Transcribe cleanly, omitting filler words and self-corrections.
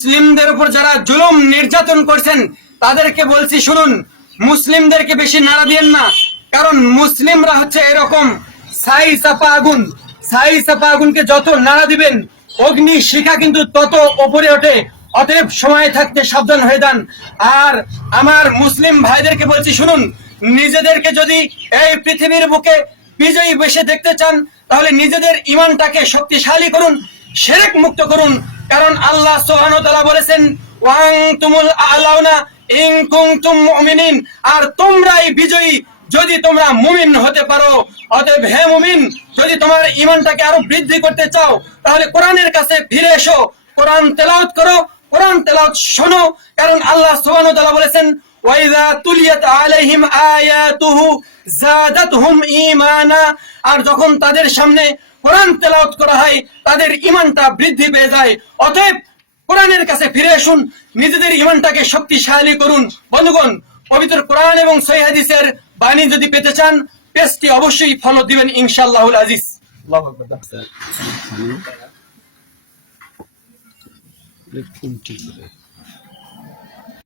মুসলিমদের উপর যারা জুলুম নির্যাতন করছেন তাদেরকে বলছি, শুনুন, মুসলিমদেরকে বেশি নাড়া দিয়েন না, কারণ মুসলিমরা হচ্ছে এরকম ছাই চাপা আগুন। ছাই চাপা আগুনকে যত নাড়া দিবেন অগ্নি শিখা কিন্তু তত ওপরে ওঠে। অতএব সময় থাকতে সাবধান হয়ে যান। আর আমার মুসলিম ভাইদেরকে বলছি, শুনুন, নিজেদেরকে যদি এই পৃথিবীর বুকে বিজয়ী বেশে দেখতে চান তাহলে নিজেদের ইমানটাকে শক্তিশালী করুন, শিরক মুক্ত করুন। কারণ আল্লাহ সুবহানাহু ওয়া তাআলা বলেছেন, ওয়ান্তুমুল আ'লাউনা ইন কুনতুম মুমিনিন, আর তোমরাই বিজয়ী যদি তোমরা মুমিন হতে পারো। অতএব হে মুমিন, যদি তোমার ঈমানটাকে আরো বৃদ্ধি করতে চাও তাহলে কোরআনের কাছে ফিরে এসো, কোরআন তেলাওয়াত করো, কোরআন তেলাওয়াত শোনো। কারণ আল্লাহ সুবহানাহু ওয়া তাআলা বলেছেন, ওয়াইযা তুলিয়াত আলাইহিম আয়াতুহু যাদাতহুম ঈমানা, আর যখন তাদের সামনে কোরআন তেলাওয়াত করা হয় তাদের ঈমানটা বৃদ্ধি পেয়ে যায়। অতএব কোরআনের কাছে ফিরে আসুন, নিজেদের ঈমানটাকে শক্তিশালী করুন। বন্ধুগণ, পবিত্র কোরআন এবং সহিহ হাদিসের বাণী যদি পেতে চান পেজটি অবশ্যই ফলো দিবেন ইনশাআল্লাহুল আজিজ। আল্লাহু আকবার।